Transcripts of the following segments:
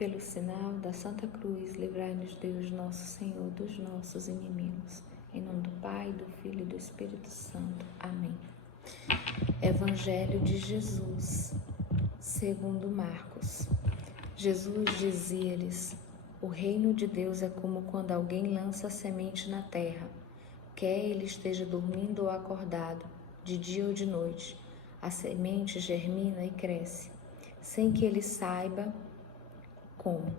Pelo sinal da Santa Cruz, livrai-nos Deus nosso Senhor dos nossos inimigos. Em nome do Pai, do Filho e do Espírito Santo. Amém. Evangelho de Jesus, segundo Marcos. Jesus dizia-lhes: o reino de Deus é como quando alguém lança a semente na terra. Quer ele esteja dormindo ou acordado, de dia ou de noite, a semente germina e cresce, sem que ele saiba como.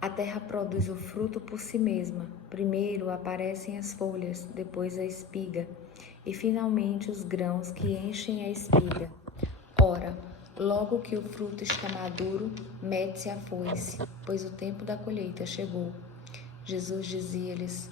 A terra produz o fruto por si mesma. Primeiro aparecem as folhas, depois a espiga, e finalmente os grãos que enchem a espiga. Ora, logo que o fruto está maduro, mete-se a foice, pois o tempo da colheita chegou. Jesus dizia-lhes: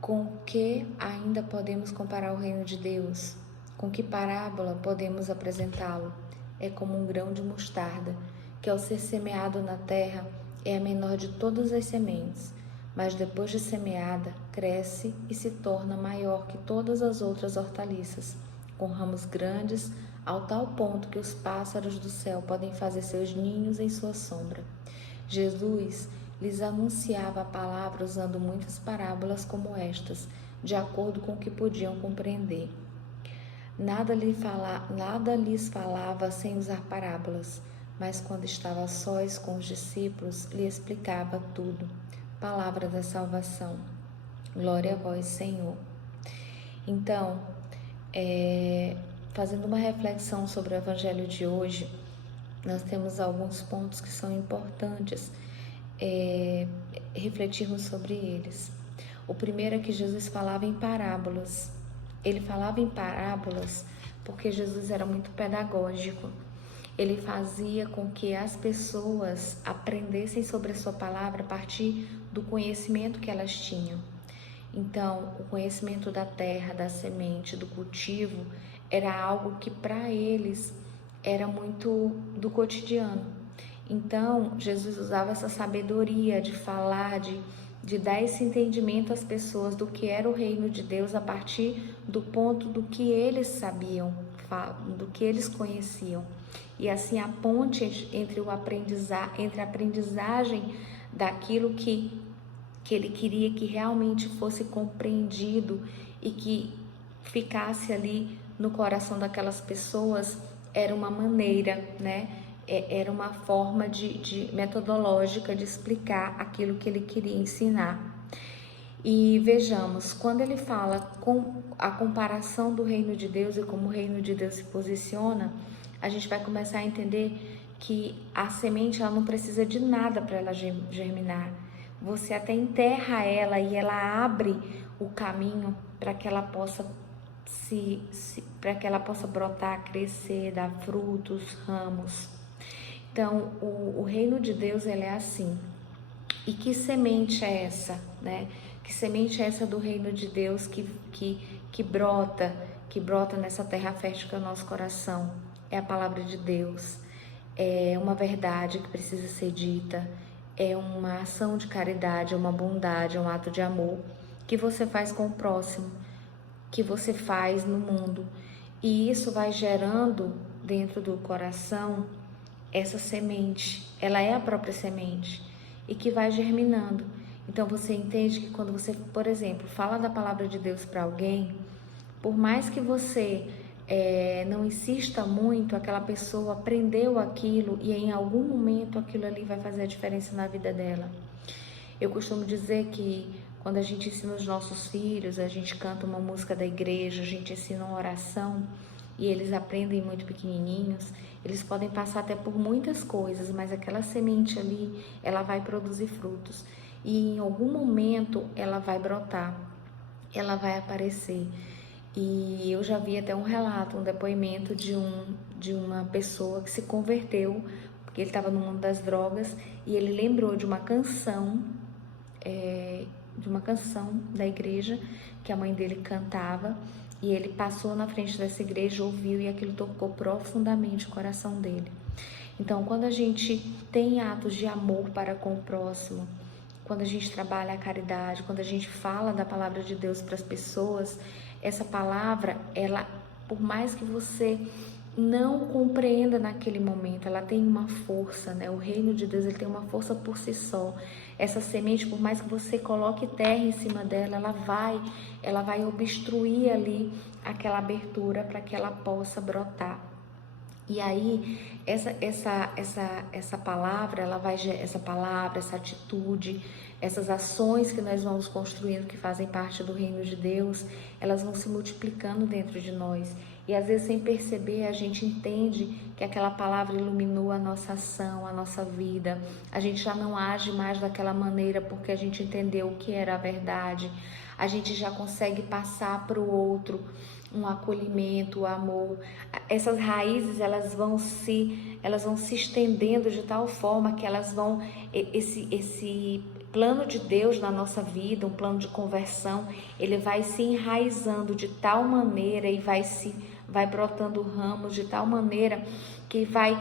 com que ainda podemos comparar o reino de Deus? Com que parábola podemos apresentá-lo? É como um grão de mostarda, que ao ser semeado na terra é a menor de todas as sementes, mas depois de semeada, cresce e se torna maior que todas as outras hortaliças, com ramos grandes, ao tal ponto que os pássaros do céu podem fazer seus ninhos em sua sombra. Jesus lhes anunciava a palavra usando muitas parábolas como estas, de acordo com o que podiam compreender. Nada lhes falava sem usar parábolas, mas quando estava a sós com os discípulos, lhe explicava tudo. Palavra da salvação. Glória a vós, Senhor. Então, fazendo uma reflexão sobre o Evangelho de hoje, nós temos alguns pontos que são importantes refletirmos sobre eles. O primeiro é que Jesus falava em parábolas. Ele falava em parábolas porque Jesus era muito pedagógico. Ele fazia com que as pessoas aprendessem sobre a sua palavra a partir do conhecimento que elas tinham. Então, o conhecimento da terra, da semente, do cultivo, era algo que para eles era muito do cotidiano. Então, Jesus usava essa sabedoria de falar, de dar esse entendimento às pessoas do que era o reino de Deus a partir do ponto do que eles sabiam, do que eles conheciam. E assim a ponte entre a aprendizagem daquilo que ele queria que realmente fosse compreendido e que ficasse ali no coração daquelas pessoas, era uma maneira, era uma forma metodológica de explicar aquilo que ele queria ensinar. E vejamos, quando ele fala com a comparação do reino de Deus e como o reino de Deus se posiciona, a gente vai começar a entender que a semente ela não precisa de nada para ela germinar. Você até enterra ela e ela abre o caminho para que ela possa para que ela possa brotar, crescer, dar frutos, ramos. Então, o reino de Deus ele é assim. E que semente é essa, né? Que semente é essa do reino de Deus que brota nessa terra fértil que é o nosso coração? É a palavra de Deus, é uma verdade que precisa ser dita, é uma ação de caridade, é uma bondade, é um ato de amor que você faz com o próximo, que você faz no mundo. E isso vai gerando dentro do coração essa semente, ela é a própria semente e que vai germinando. Então você entende que quando você, por exemplo, fala da palavra de Deus para alguém, por mais que você não insista muito, aquela pessoa aprendeu aquilo e em algum momento aquilo ali vai fazer a diferença na vida dela. Eu costumo dizer que quando a gente ensina os nossos filhos, a gente canta uma música da igreja, a gente ensina uma oração e eles aprendem muito pequenininhos, eles podem passar até por muitas coisas, mas aquela semente ali, ela vai produzir frutos e em algum momento ela vai brotar, ela vai aparecer. E eu já vi até um relato, um depoimento de uma pessoa que se converteu, porque ele estava no mundo das drogas, e ele lembrou de uma canção da igreja que a mãe dele cantava, e ele passou na frente dessa igreja, ouviu, e aquilo tocou profundamente o coração dele. Então, quando a gente tem atos de amor para com o próximo, quando a gente trabalha a caridade, quando a gente fala da palavra de Deus para as pessoas, essa palavra, ela, por mais que você não compreenda naquele momento. Ela tem uma força, né? O reino de Deus, ele tem uma força por si só. Essa semente, por mais que você coloque terra em cima dela, ela vai obstruir ali aquela abertura para que ela possa brotar. E aí, essa palavra, essa atitude, essas ações que nós vamos construindo, que fazem parte do reino de Deus, elas vão se multiplicando dentro de nós. E às vezes, sem perceber, a gente entende que aquela palavra iluminou a nossa ação, a nossa vida. A gente já não age mais daquela maneira porque a gente entendeu o que era a verdade. A gente já consegue passar para o outro um acolhimento, o amor. Essas raízes, elas vão se estendendo de tal forma que elas vão, esse plano de Deus na nossa vida, um plano de conversão, ele vai se enraizando de tal maneira e vai brotando ramos de tal maneira que vai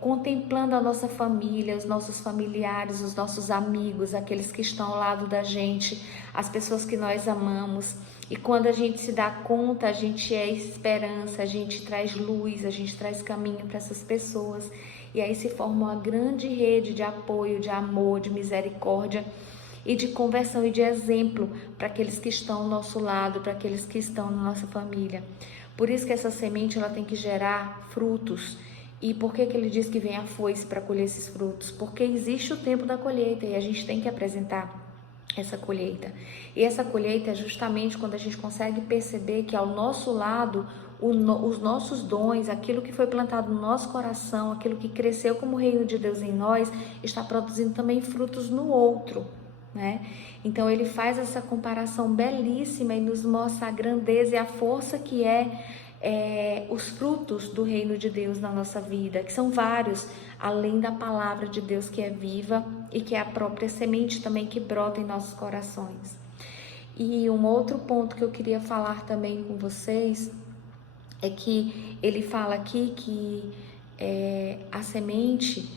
contemplando a nossa família, os nossos familiares, os nossos amigos, aqueles que estão ao lado da gente, as pessoas que nós amamos. E quando a gente se dá conta, a gente é esperança, a gente traz luz, a gente traz caminho para essas pessoas. E aí se forma uma grande rede de apoio, de amor, de misericórdia e de conversão e de exemplo para aqueles que estão ao nosso lado, para aqueles que estão na nossa família. Por isso que essa semente ela tem que gerar frutos. E por que ele diz que vem a foice para colher esses frutos? Porque existe o tempo da colheita e a gente tem que apresentar essa colheita. E essa colheita é justamente quando a gente consegue perceber que ao nosso lado os nossos dons, aquilo que foi plantado no nosso coração, aquilo que cresceu como reino de Deus em nós, está produzindo também frutos no outro, né? Então ele faz essa comparação belíssima e nos mostra a grandeza e a força que os frutos do reino de Deus na nossa vida, que são vários, além da palavra de Deus que é viva e que é a própria semente também que brota em nossos corações. E um outro ponto que eu queria falar também com vocês é que ele fala aqui que a semente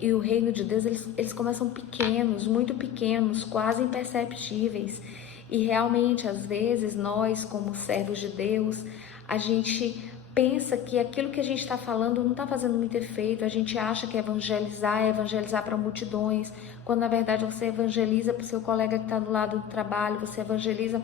e o reino de Deus, eles começam pequenos, muito pequenos, quase imperceptíveis. E realmente, às vezes, nós, como servos de Deus, a gente pensa que aquilo que a gente está falando não está fazendo muito efeito. A gente acha que evangelizar é evangelizar para multidões, quando na verdade você evangeliza para o seu colega que está do lado do trabalho, você evangeliza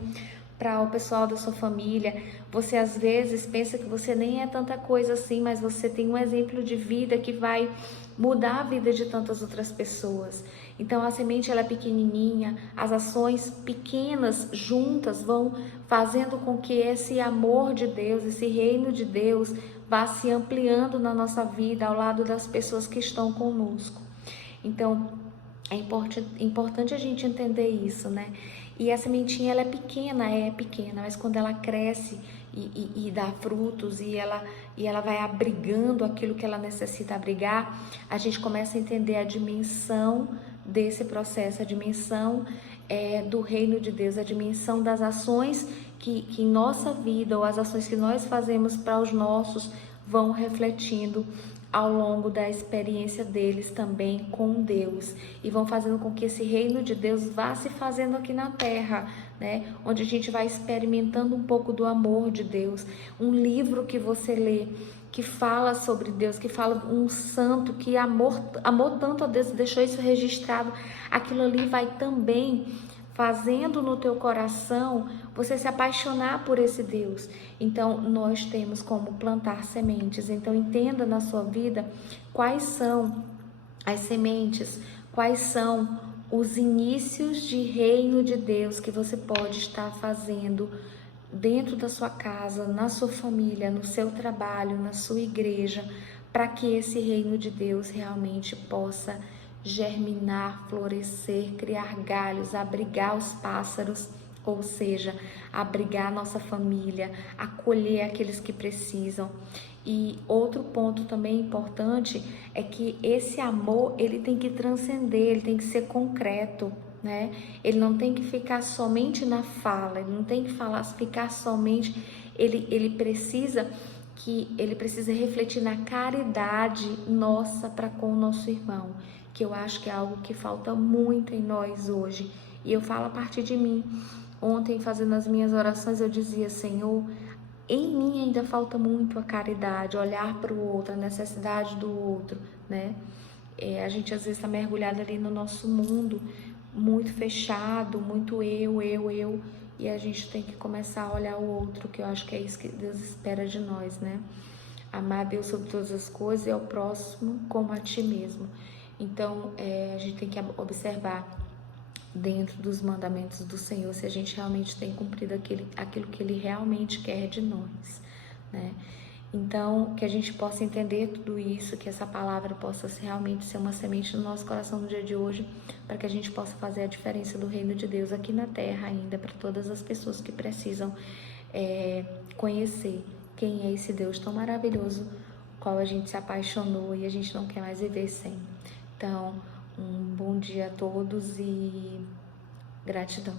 para o pessoal da sua família. Você às vezes pensa que você nem é tanta coisa assim, mas você tem um exemplo de vida que vai mudar a vida de tantas outras pessoas. Então a semente ela é pequenininha, as ações pequenas juntas vão fazendo com que esse amor de Deus, esse reino de Deus vá se ampliando na nossa vida ao lado das pessoas que estão conosco. Então é importante a gente entender isso, né? E a sementinha ela é pequena, mas quando ela cresce e dá frutos e ela vai abrigando aquilo que ela necessita abrigar, a gente começa a entender a dimensão desse processo, a dimensão do reino de Deus, a dimensão das ações que em nossa vida ou as ações que nós fazemos para os nossos vão refletindo ao longo da experiência deles também com Deus e vão fazendo com que esse reino de Deus vá se fazendo aqui na terra, né? Onde a gente vai experimentando um pouco do amor de Deus. Um livro que você lê que fala sobre Deus, que fala um santo que amou tanto a Deus, deixou isso registrado, aquilo ali vai também fazendo no teu coração você se apaixonar por esse Deus. Então, nós temos como plantar sementes. Então, entenda na sua vida quais são as sementes, quais são os inícios de reino de Deus que você pode estar fazendo dentro da sua casa, na sua família, no seu trabalho, na sua igreja, para que esse reino de Deus realmente possa germinar, florescer, criar galhos, abrigar os pássaros, ou seja, abrigar a nossa família, acolher aqueles que precisam. E outro ponto também importante é que esse amor, ele tem que transcender, ele tem que ser concreto, né? Ele não tem que ficar somente na fala, ele não tem que ficar somente, ele precisa refletir na caridade nossa para com o nosso irmão, que eu acho que é algo que falta muito em nós hoje. E eu falo a partir de mim. Ontem, fazendo as minhas orações, eu dizia: Senhor, em mim ainda falta muito a caridade, olhar para o outro, a necessidade do outro, né? A gente às vezes está mergulhado ali no nosso mundo, muito fechado, muito eu, e a gente tem que começar a olhar o outro, que eu acho que é isso que Deus espera de nós, né? Amar a Deus sobre todas as coisas e ao próximo como a ti mesmo. Então, a gente tem que observar dentro dos mandamentos do Senhor se a gente realmente tem cumprido aquilo que Ele realmente quer de nós, né? Então, que a gente possa entender tudo isso, que essa palavra possa realmente ser uma semente no nosso coração no dia de hoje, para que a gente possa fazer a diferença do reino de Deus aqui na terra ainda, para todas as pessoas que precisam conhecer quem é esse Deus tão maravilhoso, qual a gente se apaixonou e a gente não quer mais viver sem. Então, um bom dia a todos e gratidão.